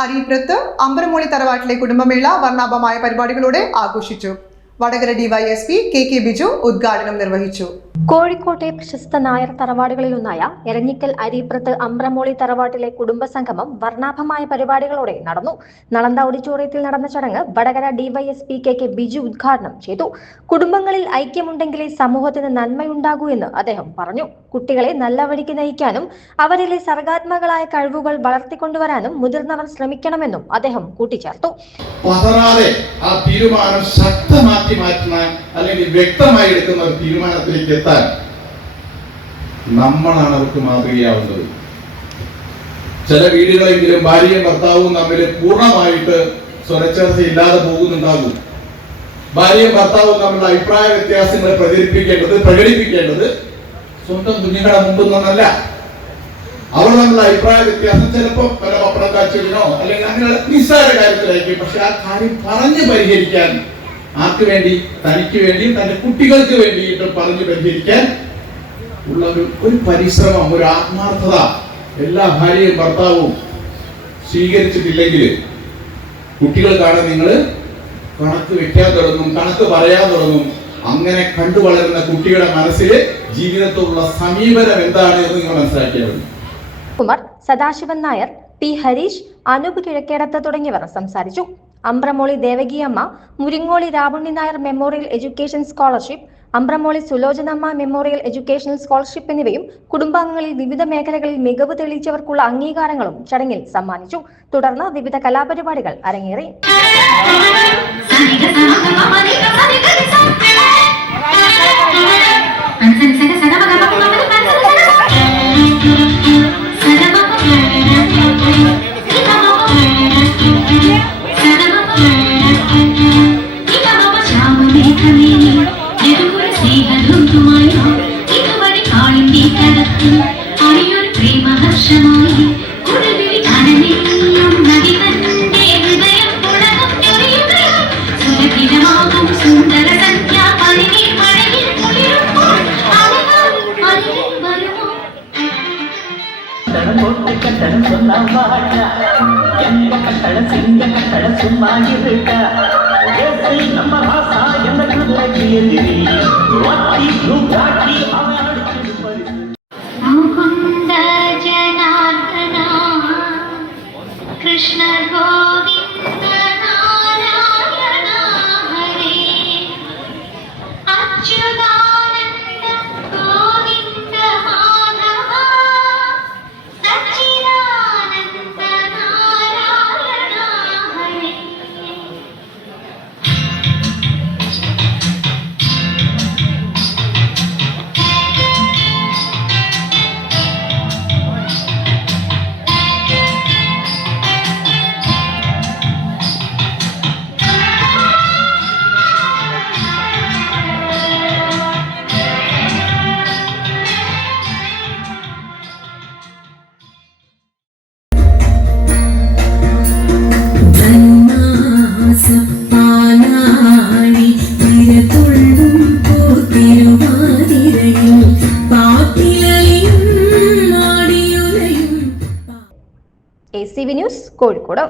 അരീപ്രത്ത് അമ്പരമോളി തറവാട്ടിലെ കുടുംബമേള വർണ്ണാഭമായ പരിപാടികളോടെ ആഘോഷിച്ചു. വടകര ഡിവൈഎസ്പി കെ ബിജു ഉദ്ഘാടനം നിർവഹിച്ചു. കോഴിക്കോട്ടെ പ്രശസ്ത നായർ തറവാടുകളിലൊന്നായ എരഞ്ഞിക്കൽ അരീപ്രത്ത് അമ്പ്രമോളി തറവാട്ടിലെ കുടുംബസംഗമം വർണ്ണാഭമായ പരിപാടികളോടെ നടന്നു. നളന്ദ ഓഡിറ്റോറിയത്തിൽ നടന്ന ചടങ്ങ് വടകര ഡിവൈഎസ്പി കെ ബിജു ഉദ്ഘാടനം ചെയ്തു. കുടുംബങ്ങളിൽ ഐക്യമുണ്ടെങ്കിലേ സമൂഹത്തിന് നന്മയുണ്ടാകൂ എന്ന് അദ്ദേഹം പറഞ്ഞു. കുട്ടികളെ നല്ല വഴിക്ക് നയിക്കാനും അവരിലെ സർഗാത്മകളായ കഴിവുകൾ വളർത്തിക്കൊണ്ടുവരാനും മുതിർന്നവർ ശ്രമിക്കണമെന്നും അദ്ദേഹം കൂട്ടിച്ചേർത്തു. ആ തീരുമാനം ശക്തമാക്കി മാറ്റുന്ന അല്ലെങ്കിൽ വ്യക്തമായി എടുക്കുന്ന ഒരു തീരുമാനത്തിലേക്ക് എത്താൻ നമ്മളാണ് അവർക്ക് മാതൃകയാവുന്നത്. ചില വീടുകളെങ്കിലും ഭാര്യയും ഭർത്താവും തമ്മിൽ പൂർണ്ണമായിട്ട് സ്വരച്ചേർച്ചയില്ലാതെ പോകുന്നുണ്ടാകും. ഭാര്യയും ഭർത്താവും തമ്മിലുള്ള അഭിപ്രായ വ്യത്യാസങ്ങൾ പ്രകടിപ്പിക്കേണ്ടത് സ്വന്തം കുഞ്ഞുങ്ങളെ മുമ്പിൽ നിന്നല്ല. അവർ തമ്മിലുള്ള അഭിപ്രായ വ്യത്യാസം ചിലപ്പോൾ പല പപ്പടക്കാച്ചിനോ അല്ലെങ്കിൽ അങ്ങനെ നിസ്സാര കാര്യത്തിലായിരിക്കും. പക്ഷെ ആ കാര്യം പറഞ്ഞു പരിഹരിക്കാൻ ആർക്ക് വേണ്ടി? തനിക്ക് വേണ്ടിയും തന്റെ കുട്ടികൾക്ക് വേണ്ടിയിട്ടും പറഞ്ഞു പരിഹരിക്കാൻ ഉള്ള ഒരു പരിശ്രമം, ഒരു ആത്മാർത്ഥത എല്ലാ ഭാര്യയും ഭർത്താവും സ്വീകരിച്ചിട്ടില്ലെങ്കിൽ കുട്ടികൾക്കാണ് നിങ്ങൾ കണക്ക് വെക്കാൻ തുടങ്ങും, കണക്ക് പറയാൻ തുടങ്ങും. അങ്ങനെ കണ്ടു വളരുന്ന കുട്ടികളുടെ മനസ്സിൽ ജീവിതത്തോടുള്ള സമീപനം എന്താണ് എന്ന് നിങ്ങൾ മനസ്സിലാക്കിയാൽ കുമാർ, സദാശിവൻ നായർ, പി ഹരീഷ്, അനൂപ് കിഴക്കേടത്ത് തുടങ്ങിയവർ സംസാരിച്ചു. Ambramoli Devakiyamma, Muringoli Ravunni Nair memorial education scholarship, Ambramoli Sulochanamma memorial educational scholarship എന്നിവയും കുടുംബാംഗങ്ങളിൽ വിവിധ മേഖലകളിൽ മികവ് തെളിയിച്ചവർക്കുള്ള അംഗീകാരങ്ങളും ചടങ്ങിൽ സമ്മാനിച്ചു. തുടർന്ന് വിവിധ കലാപരിപാടികൾ അരങ്ങേറി. കൃഷ്ണ ഗോവിന്ദ നാരായണ ഹരേ അച്യുതാനന്ദ ഗോവിന്ദ മാധവ സച്ചിദാനന്ദ നാരായണ ഹരേ. ACV news Kozhikode.